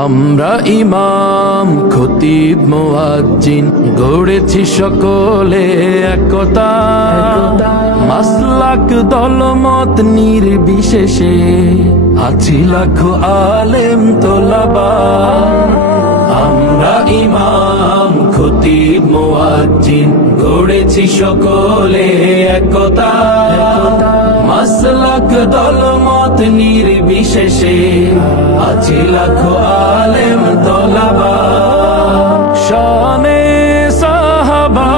আমরা ইমাম খতিব মুয়াজ্জিন গড়েছি সকলে একতা, মাসলাক দলমত নির্বিশেষে আছি লাখো আলেম তোলাবা। আমরা ইমাম খতিব মুয়াজ্জিন গড়েছি সকলে একতা, মাসলাক দলমত নির্বিশেষে আছি লাখো আলেম তোলাবা। শানে সাহাবা,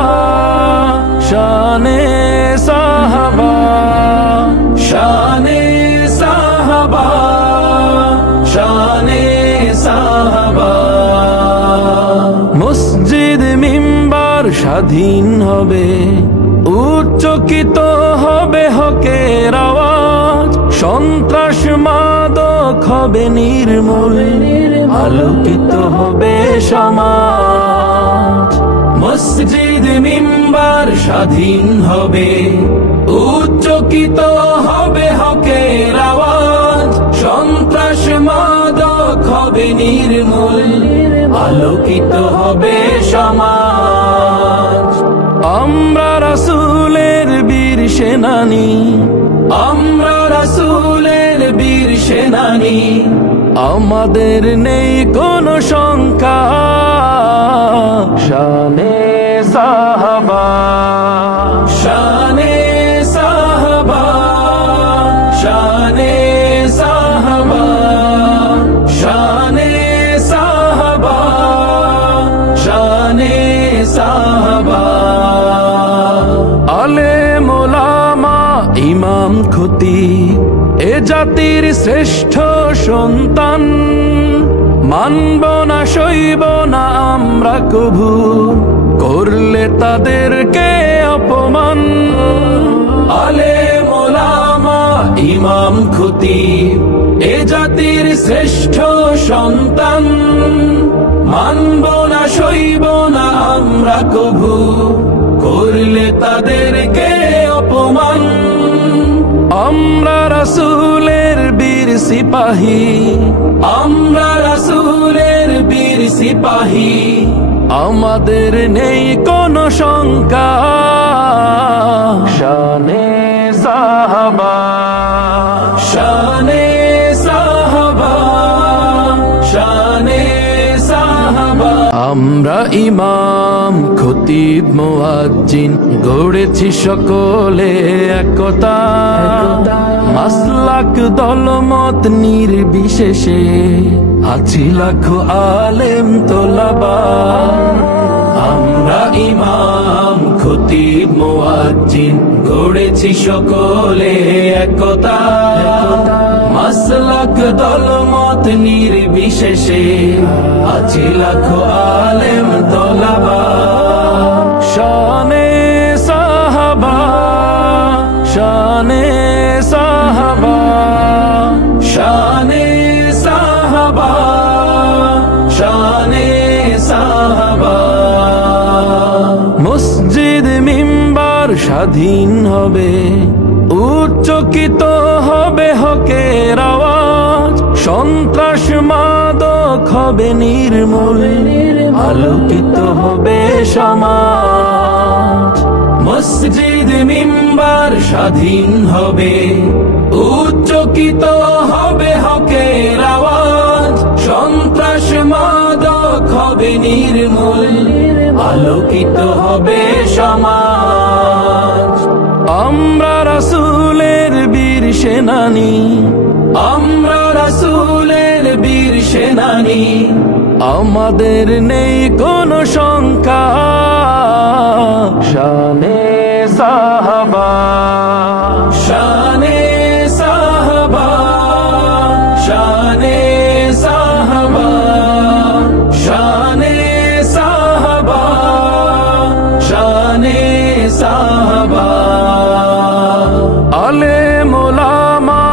শানে সাহাবা, শানে সাহাবা, শানে সাহাবা। মসজিদ মিম্বার স্বাধীন হবে, উচ্চকিত হবে হকের আওয়াজ, সন্ত্রাস মাদক হবে নির্মূল, আলোকিত হবে সমাজ। মসজিদ মিম্বার স্বাধীন হবে, উচ্চকিত হবে হকের আওয়াজ, সন্ত্রাস মাদক হবে নির্মূল, আলোকিত হবে সমাজ। আমরা রাসূলের বীর সেনানী, আমরা রাসূলের বীর সেনানী, আমাদের নেই কোনো শঙ্কা। শানে সাহাবা, শানে সাহাবা, শানে সাহাবা, শানে সাহাবা, শানে সাহাবা। আলেম ওলামা ইমাম খতিব এ জাতির শ্রেষ্ঠ সন্তান, মানব না সইব না আমরা কভু করলে তাদেরকে অপমান। আলেম ওলামা ইমাম খতিব এ জাতির শ্রেষ্ঠ সন্তান, মানব না সইব না আমরা কভু করলে তাদেরকে অপমান। আমরা রাসূলের বীর সিপাহী, আমরা রাসূলের বীর সিপাহী, আমাদের নেই কোনো শঙ্কা। শানে সাহাবা, শানে সাহাবা, শানে সাহাবা। আমরা ইমাম খতিব মুয়াজ্জিন গড়েছি সকলে একতা, মাসলাক দলমত নির্বিশেষে আছি লাখো আলেম তোলাবা। আমরা ইমাম খতিব মুয়াজ্জিন গড়েছি সকলে একতা, মাসলাক দলমত নির্বিশেষে আছি লাখো আলেম তোলাবা। শানে সাহাবা, শানে সাহাবা, শানে সাহাবা, শানে সাহাবা। মসজিদ মিম্বার স্বাধীন হবে, উচ্চকিত হবে হকের আওয়াজ, সন্ত্রাস মাদক হবে নির্মূল, আলোকিত হবে সমাজ। মসজিদ মিম্বার স্বাধীন হবে, উচ্চকিত হবে হকের আওয়াজ, সন্ত্রাস মাদক হবে নির্মূল, আলোকিত হবে সমাজ। আমরা রাসূলের বীর সেনানী, আমরা রাসূলের বীর সেনানী, আমাদের নেই কোনো শঙ্কা। শানে সাহাবা, শানে সাহাবা, শানে সাহাবা, শানে সাহাবা, শানে সাহাবা। আলেম ওলামা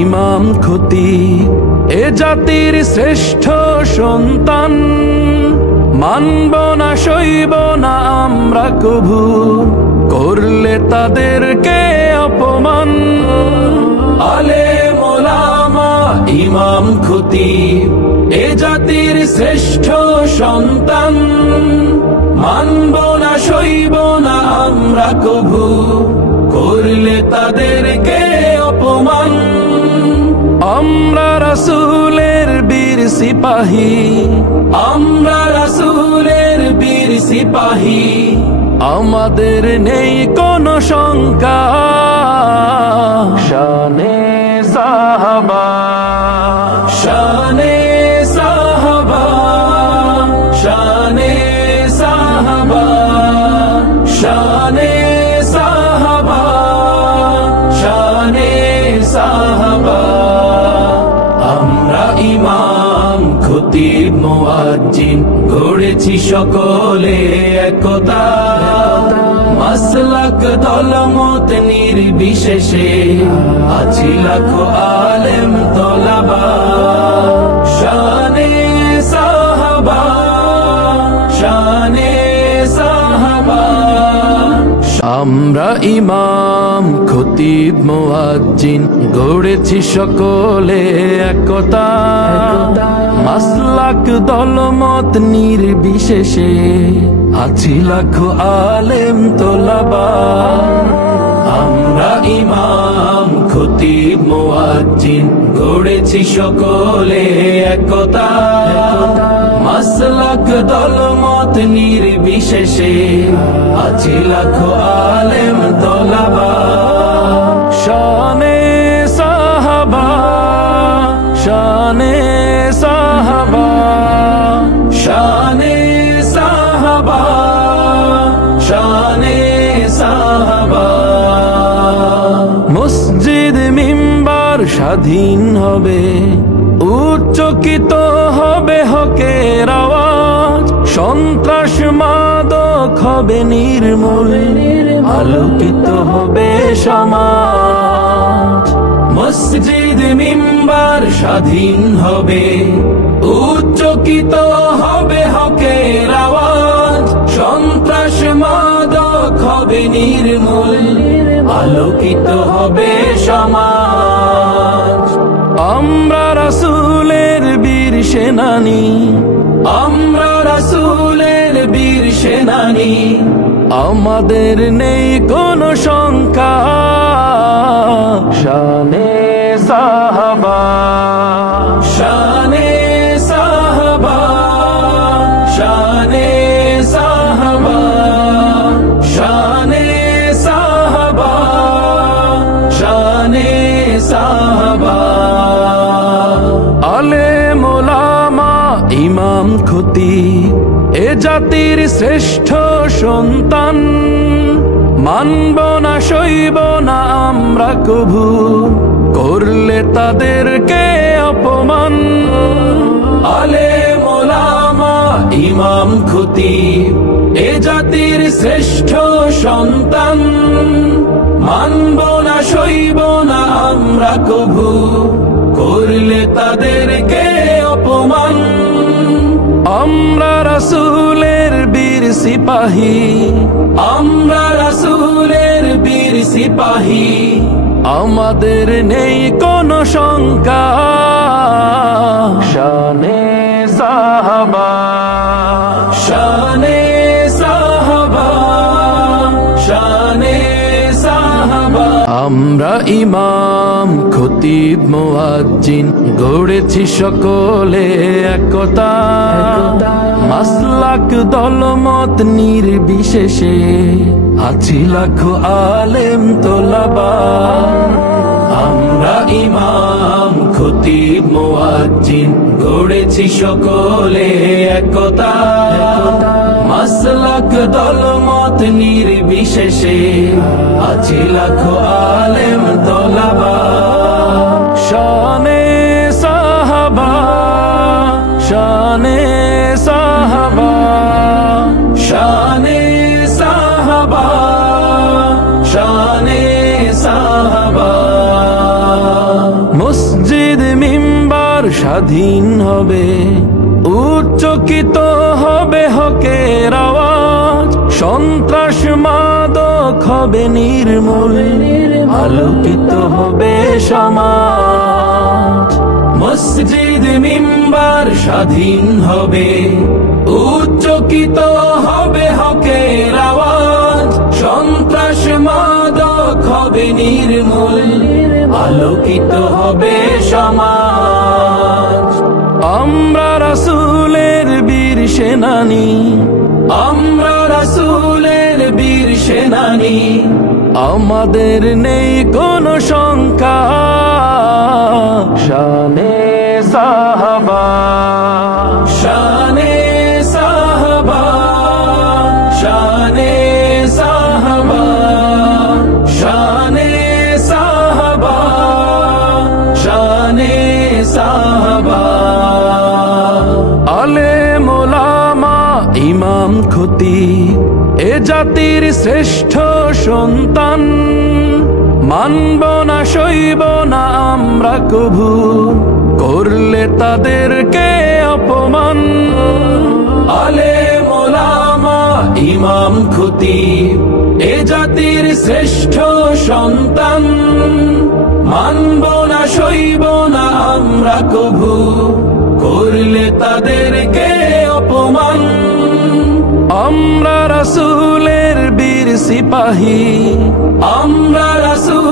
ইমাম খতিব এ জাতির শ্রেষ্ঠ সন্তান, মানব না সইব না আমরা কভু করলে তাদেরকে অপমান। আলেম ওলামা ইমাম খতিব এ জাতির শ্রেষ্ঠ সন্তান, মানব না সইব না আমরা কভু করলে তাদেরকে অপমান। আমরা রাসূলের বীর সিপাহী, আমরা রাসূলের বীর সিপাহী, আমাদের নেই কোনো শঙ্কা। শানে সাহাবা, শানে সাহাবা, শানে সাহাবা, শানে সাহাবা, শানে সাহাবা। আমরা ইমাম খতিব মুয়াজ্জিন গড়েছি সকলে একতা, মাসলাক দলমত নির্বিশেষে আছি লাখো আলেম তলাবা। শানে সাহাবা, শানে সাহাবা। আমরা ইমাম খতিব মুয়াজ্জিন গড়েছি সকলে একতা, মাসলাক দলমত নির্বিশেষে আছি লাখো আলেম তোলাবা। আমরা ইমাম খতিব মুয়াজ্জিন গড়েছি সকলে একতা, মাসলাক দলমত নির্বিশেষে আছি লাখো আলেম তোলাবা। শানে সাহাবা, শানে সাহাবা, শানে সাহাবা, শানে সাহাবা। মসজিদ মিম্বার স্বাধীন হবে, উচ্চকিত হবে হকের আওয়াজ, সন্ত্রাস মাদক হবে নির্মূল, আলোকিত হবে সমাজ। মসজিদ মিম্বার স্বাধীন হবে, উচ্চকিত হবে হকের আওয়াজ, সন্ত্রাস মাদক হবে নির্মূল, আলোকিত হবে সমাজ। আমরা রাসূলের বীর সেনানী, আমরা রাসূলের বীর সেনানী, আমাদের নেই কোনো শঙ্কা। শানে সাহাবা, শানে সাহাবা, শানে সাহাবা, শানে সাহাবা, শানে সাহাবা। আলেম ওলামা ইমাম খতিব এ জাতির শ্রেষ্ঠ সন্তান, মানব না সইব না আমরা কভু করলে তাদেরকে অপমান। আলেম ওলামা ইমাম খতিব এ জাতির শ্রেষ্ঠ সন্তান, মানব না সইব না আমরা কভু করলে তাদেরকে অপমান। আমরা রাসূলের বীর সিপাহী, আমরা রাসূলের বীর সিপাহী, আমাদের নেই কোনো শঙ্কা। শানে সাহাবা, শানে সাহাবা, শানে সাহাবা। আমরা ইমাম খতিব মুয়াজ্জিন গড়েছি সকলে একতা, মাসলাক দলমত নির্বিশেষে আছি লাখো আলেম তোলাবা। আমরা ইমাম খতিব মুয়াজ্জিন গড়েছি সকলে একতা, মাসলাক দলমত নির্বিশেষে আছি লাখো আলেম তোলাবা। শানে সাহাবা, শানে সাহাবা, শানে সাহাবা, শানে সাহাবা। মসজিদ মিম্বার স্বাধীন হবে, উচ্চকিত হবে হকের আওয়াজ, সন্ত্রাস মাদক হবে নির্মূল, আলোকিত হবে সমাজ। মসজিদ মিম্বার স্বাধীন হবে, উচ্চকিত হবে হকের আওয়াজ, সন্ত্রাস মাদক হবে নির্মূল, আলোকিত হবে সমাজ। আমরা রাসূলের বীর সেনানী, আমরা রাসূলের বীর সেনানী, আমাদের নেই কোনো শঙ্কা। শানে সাহাবা, শানে সাহাবা, শানে সাহাবা, শানে সাহাবা, শানে সাহাবা। আলেম ওলামা ইমাম খতিব এ জাতির শ্রেষ্ঠ সন্তান, মানব না সইব না আমরা কভু করলে তাদেরকে অপমান। আলেম ওলামা ইমাম খতিব এ জাতির শ্রেষ্ঠ সন্তান, মানব না সইব না আমরা কভু করলে তাদেরকে অপমান। আমরা রাসূলের বীর সিপাহী, আমরা রাসূল